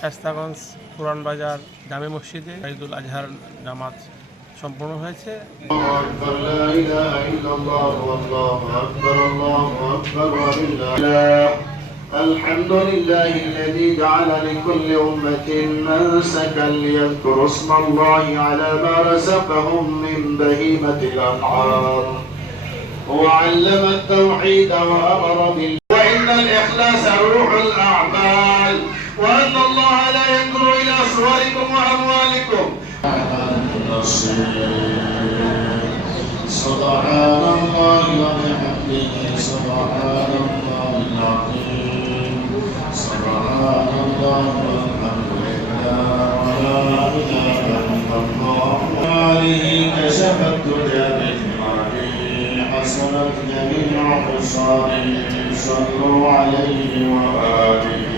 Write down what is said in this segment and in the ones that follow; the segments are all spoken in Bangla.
শাস্তাগঞ্জ পুরান বাজার জামে মসজিদে ঈদুল আজহার নামাজ সম্পূর্ণ হয়েছে الله أكبر لا إله إلا الله والله أكبر الله أكبر ولله الحمد لله الذي جعل لكل أمة منسكا ليذكروا اسم الله على ما رزقهم من بهيمة الأنعام وعلم التوحيد وأمر بال وإن سبحان الله وبحمده. سبحان الله العظيم سبحان الله والحمد لله ولا اله الا الله عليه كشف الدجى بإجماله حسنت جميع خصاله صلوا عليه وآله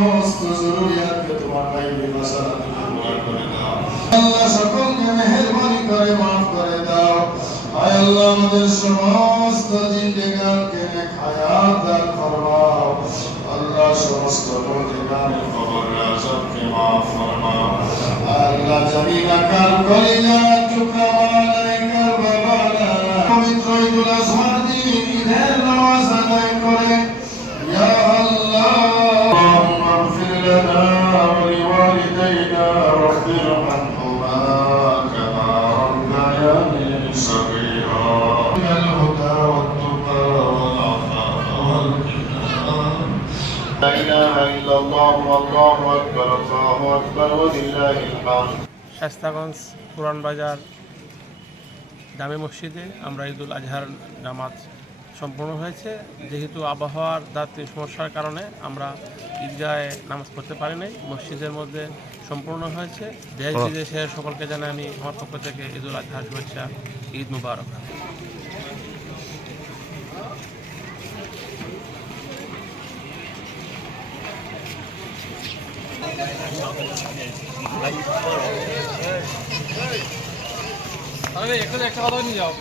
সমস্ত জরুরিয়াতকে তোমার গাইবে মাসালা আল্লাহ সকলকে মেহেরবানি করে মাফ করে দাও। শাস্তাগঞ্জ পুরান বাজার জামে মসজিদে আমরা ঈদুল আজহার নামাজ সম্পূর্ণ হয়েছে। যেহেতু আবহাওয়ার দাত্রী সমস্যার কারণে আমরা ঈদগাহে নামাজ পড়তে পারি নাই। মসজিদের মধ্যে সম্পূর্ণ হয়েছে। দেশ বিদেশের সকলকে জানাই আমি আমার পক্ষ থেকে ঈদুল আজহার শুভেচ্ছা ঈদ মুবারক। একটা কথা নিয়ে যাও।